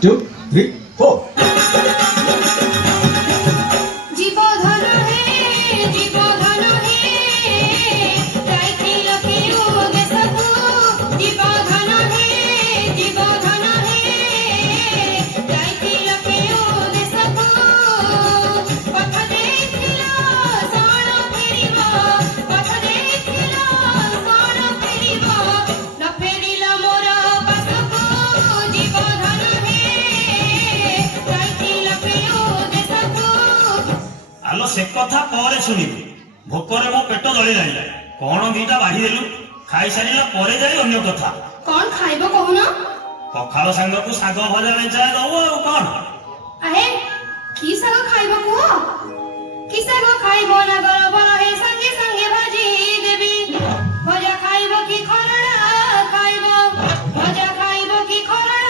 2, 3, 4. से कथा पर शुणिबु भोकरे मो पेट जली जाइला कौन दीटा बाढ़ी देलु खाई सारिला परे जाई अन्य कथा कौन खाइबो कहूना पखाल सांग को साग भजा मेचाए दबो आ कौन आहे की साग खाइबो कुआ की साग खाइबो ना गरब रहे संगे संगे भाजी देबी भजा खाइबो की खरड़ा खाइबो भजा खाइबो की खरड़ा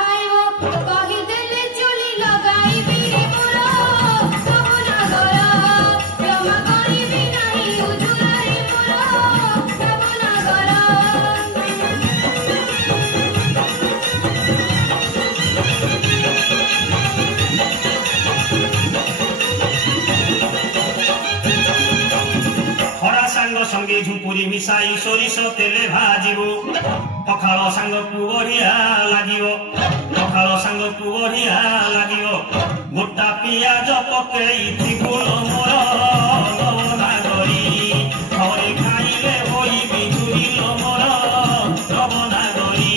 खाइबो कहि देले चुली लगाई बिरे मोरा सब ना गया जमा करिबी नाही उजुराई मोरा सब ना गया संगे झुपुरी मिसाई सोरिष तेले भाजिबो पखाल सांग को बढ़िया लागिबो पखाल सांग को बढ़िया लागिबो गोटा पियाज पकेई थिबुल मोर नवनागरी घरे खाइले होई बिजुरिल मोर नवनागरी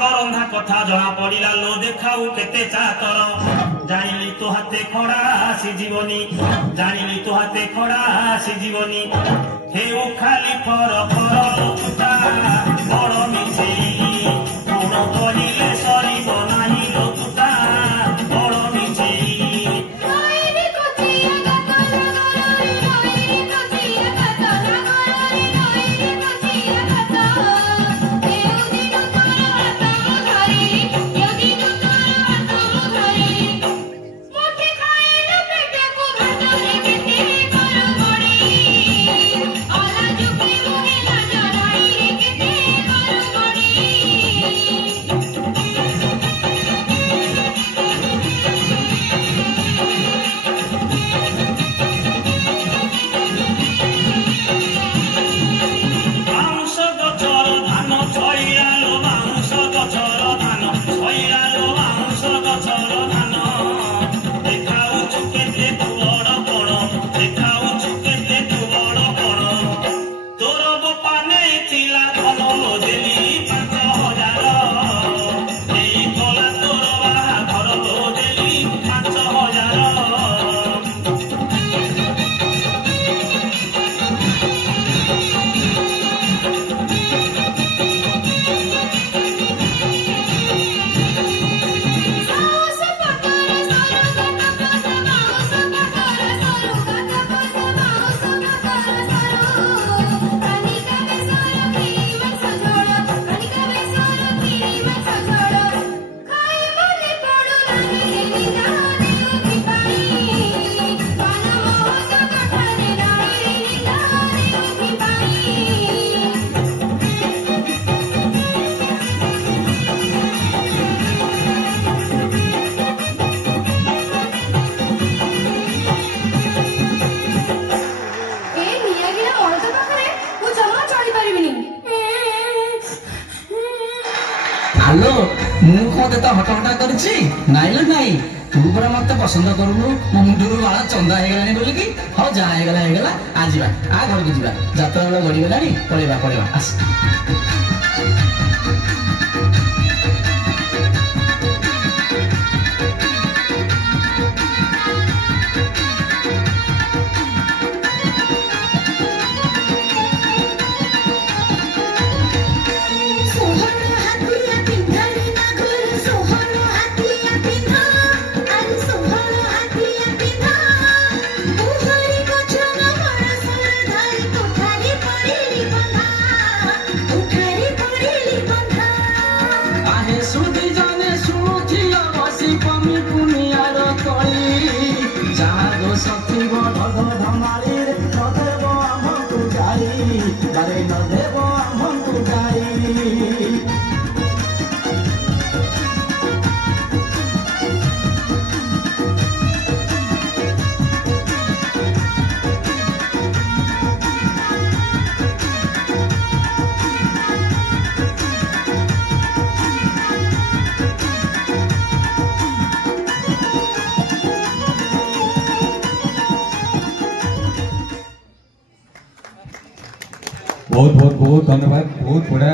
रंधा कथा जना पड़ा लो देखाऊ केते चातर जानी तो हाथे खड़ा सीजीवनी जानी तो हाथे खड़ा सीजीवनी हेउ खाली फर फर लोकुटा बड़ मिछेई गुण करिले सरिब नाही लोकुटा बड़ मिछेई हेलो मु कौन देता हटा हटा करछि नाइ ल नाइ तू पर मत पसंद करूनु मो मुंडुरु वाला चंदा हे गलानी बोली कि हो जा हे गला आ जीवा आ घर को जीवा जात्रा वाला गड़ी गलानी पळेबा आस उठारी सथिब ढग धमाली रे नदेव आमको गाई बारे नदेव आमको गाई बहुत बहुत बहुत धन्यवाद बहुत बड़ा